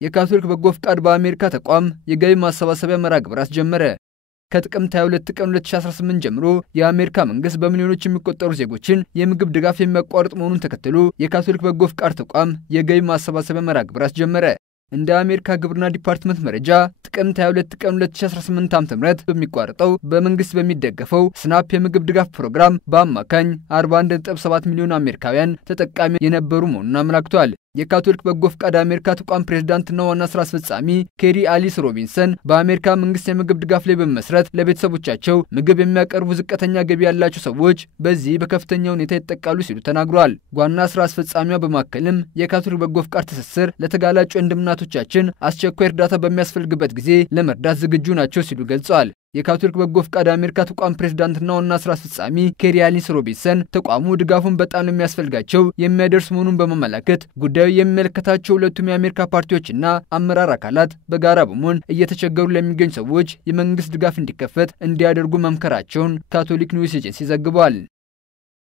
የካቶሊክ በጎ ፍቃድ በአሜሪካ ተቋም የገቢ ማሰባሰቢያ መርሃ ግብር አስጀመረ። ከጥቅምት 22 ቀን 2018 ጀምሮ የአሜሪካ መንግስት በሚሊዮኖች የሚቆጠሩ ዜጎችን የምግብ ድጋፍ የሚያቋርጥ መሆኑን ተከትሎ የካቶሊክ በጎ ፍቃድ ተቋም የገቢ ማሰባሰቢያ መርሃ ግብር አስጀመረ። እንደ አሜሪካ ግብርና ዲፓርትመንት መረጃ ጥቅምት 22 ቀን 2018 ዓ.ም በሚቋረጠው በመንግስት በሚደገፈው ስናፕ የምግብ ድጋፍ ፕሮግራም በአማካኝ 41.7 ሚሊዮን አሜሪካውያን ተጠቃሚ የነበሩ መሆኑን አመላክቷል። የካቶሊክ በጎ ፍቃድ አሜሪካ ተቋም ፕሬዝዳንትና ዋና ስራ አስፈጻሚ ኬሪ አሊስ ሮቢንሰን በአሜሪካ መንግስት የምግብ ድጋፍ ላይ በመመስረት ለቤተሰቦቻቸው ምግብ የሚያቀርቡ ዝቅተኛ ገቢ ያላቸው ሰዎች በዚህ በከፍተኛ ሁኔታ ይጠቃሉ ሲሉ ተናግረዋል። ዋና ስራ አስፈጻሚዋ በማከልም የካቶሊክ በጎ ፍቃድ ትስስር ለተጋላጩ እናቶቻችን አስቸኳይ እርዳታ በሚያስፈልግበት ጊዜ ለመርዳት ዝግጁ ናቸው ሲሉ ገልጸዋል። የካቶሊክ በጎ ፍቃድ አሜሪካ ተቋም ፕሬዝዳንትና ዋና ስራ አስፈጻሚ ኬሪ አሊስ ሮቢንሰን ተቋሙ ድጋፉን በጣም የሚያስፈልጋቸው የሚያደርስ መሆኑን በመመላከት ጉዳዩ የሚመለከታቸው ሁለቱም የአሜሪካ ፓርቲዎችና አመራር አካላት በጋራ በመሆን እየተቸገሩ ለሚገኙ ሰዎች የመንግስት ድጋፍ እንዲከፈት እንዲያደርጉ መምከራቸውን ካቶሊክ ኒውስ ኤጀንሲ ዘግቧል።